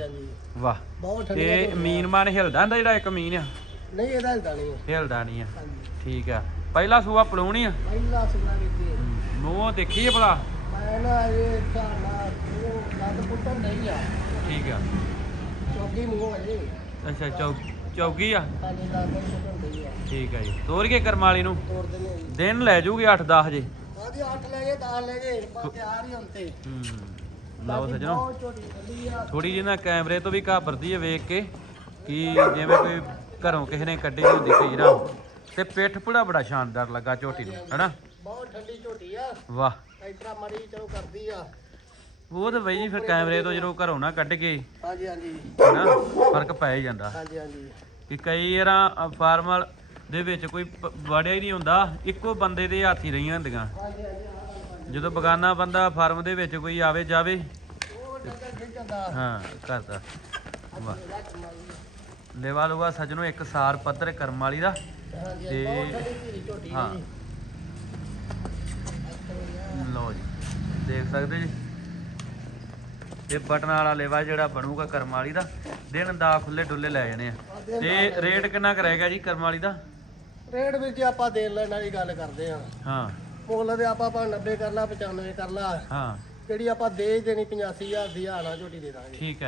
ਹਾਂਜੀ ਹਾਂਜੀ ਵਾਹ। ਬਹੁਤ ਠੰਡੀ ਤੇ ਮੀਨ ਮਾਨ ਹਿਲਦਾ ਹੁੰਦਾ ਜਿਹੜਾ ਇੱਕ ਮੀਨ ਆ? ਨਹੀਂ ਇਹਦਾ ਹਿਲਦਾ ਨਹੀਂ ਹੈ। ਹਿਲਦਾ ਨਹੀਂ ਆ। ਹਾਂਜੀ। ਠੀਕ ਆ। ਪਹਿਲਾ ਸੂਆ ਪਲੂਣੀ ਆ? ਪਹਿਲਾ ਸੁਣਾ ਵਿੱਚ ਮੂੰਹ ਦੇਖੀ ਆ ਭਲਾ? ਮੈਂ ਨਾ ਇਹ ਝਾਣਾ ਉਹ ਲੱਗ ਪੁੱਟਣ ਨਹੀਂ ਆ। ਠੀਕ ਆ। ਚੌਕੀ ਮੂੰਹ ਅਜੇ ਅੱਛਾ ਚੌ ਚੌਗੀ ਆ? ਖਾਲੀ ਲੱਗ ਪੁੱਟਣ ਨਹੀਂ ਆ। ਠੀਕ ਆ ਜੀ। ਤੋਰ ਕੇ ਕਰਮਾਲੀ ਨੂੰ? ਤੋੜ ਆ ਦਿਨ ਲੈ ਜੂਗੀ 8-10 ਜੇ। ਆਦੀ 8 ਲੈ ਗਏ 10 ਲੈ ਗਏ ਪਰ ਤਿਆਰ ਹੀ ਹੁੰਦੇ ਹੂੰ। ਲਓ ਸਜਣੋ। ਥੋੜੀ ਜਿਹੀ ਨਾ ਕੈਮਰੇ ਤੋਂ ਵੀ ਘਾਬਰਦੀ ਹੈ ਵੇਖ ਕੇ ਕਿ ਜਿਵੇਂ ਕੋਈ ਘਰੋਂ ਕਿਸੇ ਨੇ ਕੱਢੀ ਹੁੰਦੀ ਕਈ ਰਾਂ ਤੇ ਪਿੱਠ ਪੁੜਾ ਬੜਾ ਸ਼ਾਨਦਾਰ ਲੱਗਾ ਝੋਟੀ ਨੂੰ ਹੈਨਾ? ਬਹੁਤ ਠੰਡੀ ਝੋਟੀ ਆ। ਵਾਹ। ਐਤਰਾ ਮਰੀ ਚਲੋ ਕਰਦੀ ਆ। ਉਹ ਤਾਂ ਬਈ ਜੀ ਫਿਰ ਕੈਮਰੇ ਤੋਂ ਜਦੋਂ ਘਰੋਂ ਨਾ ਕੱਢ ਕੇ ਹਾਂਜੀ ਹਾਂਜੀ। ਹੈਨਾ? ਫ਼ਰਕ ਪੈ ਹੀ ਜਾਂਦਾ। ਹਾਂਜੀ ਹਾਂਜੀ। ਕਿ ਕਈ ਵਾਰਾਂ ਫਾਰਮਲ ਦੇ ਵਿੱਚ ਕੋਈ ਵੜਿਆ ਹੀ ਨਹੀਂ ਹੁੰਦਾ। ਇੱਕੋ ਬੰਦੇ ਦੇ ਹੱਥ ਹੀ ਰਹੀਆਂ ਹੁੰਦੀਆਂ। ਹਾਂਜੀ ਹਾਂਜੀ ਜਦੋਂ ਬਗਾਨਾ ਬੰਦਾ ਫਾਰਮ ਦੇ ਵਿੱਚ ਕੋਈ ਆਵੇ ਜਾਵੇ। ਹਾਂ ਕਰਦਾ। ਵਾਹ। ਲੇਵਾ ਲੂਆ ਸਜਣੋ ਇੱਕ ਸਾਰ ਪੱਧਰ ਕਰਮ ਵਾਲੀ ਦਾ। ਤੇ- ਹਾਂ। ਆ ਜੀ ਦੇਖ ਸਕਦੇ ਜੀ। ਇਹ ਬਟਨ ਵਾਲਾ ਲੇਵਾ ਜਿਹੜਾ ਬਣੂਗਾ ਕਰਮ ਵਾਲੀ ਦਾ ਦਿਨ ਦਾ ਖੁੱਲੇ ਡੁੱਲੇ ਲੈ ਜਾਣੇ ਆ। ਤੇ ਰੇਟ ਕਿੰਨਾ ਕੁ ਰਹੇਗਾ ਜੀ ਕਰਮ ਵਾਲੀ ਦਾ? ਰੇਟ ਵਿੱਚ ਆਪਾਂ ਦੇਣ ਲੈਣ ਵਾਲੀ ਗੱਲ ਕਰਦੇ ਆ ਹਾਂ। ਮੁੱਲ ਦੇ ਆਪਾਂ ਭਾਵੇਂ 90 ਕਰ ਲਾ 95 ਕਰ ਲਾ। ਹਾਂ। ਜਿਹੜੀ ਆਪਾਂ ਦੇ ਹੀ ਦੇਣੀ 85000 ਦੀ ਹਾਲਾ ਝੋਟੀ ਦੇ ਦਾਂਗੇ। ਠੀਕ ਹੈ।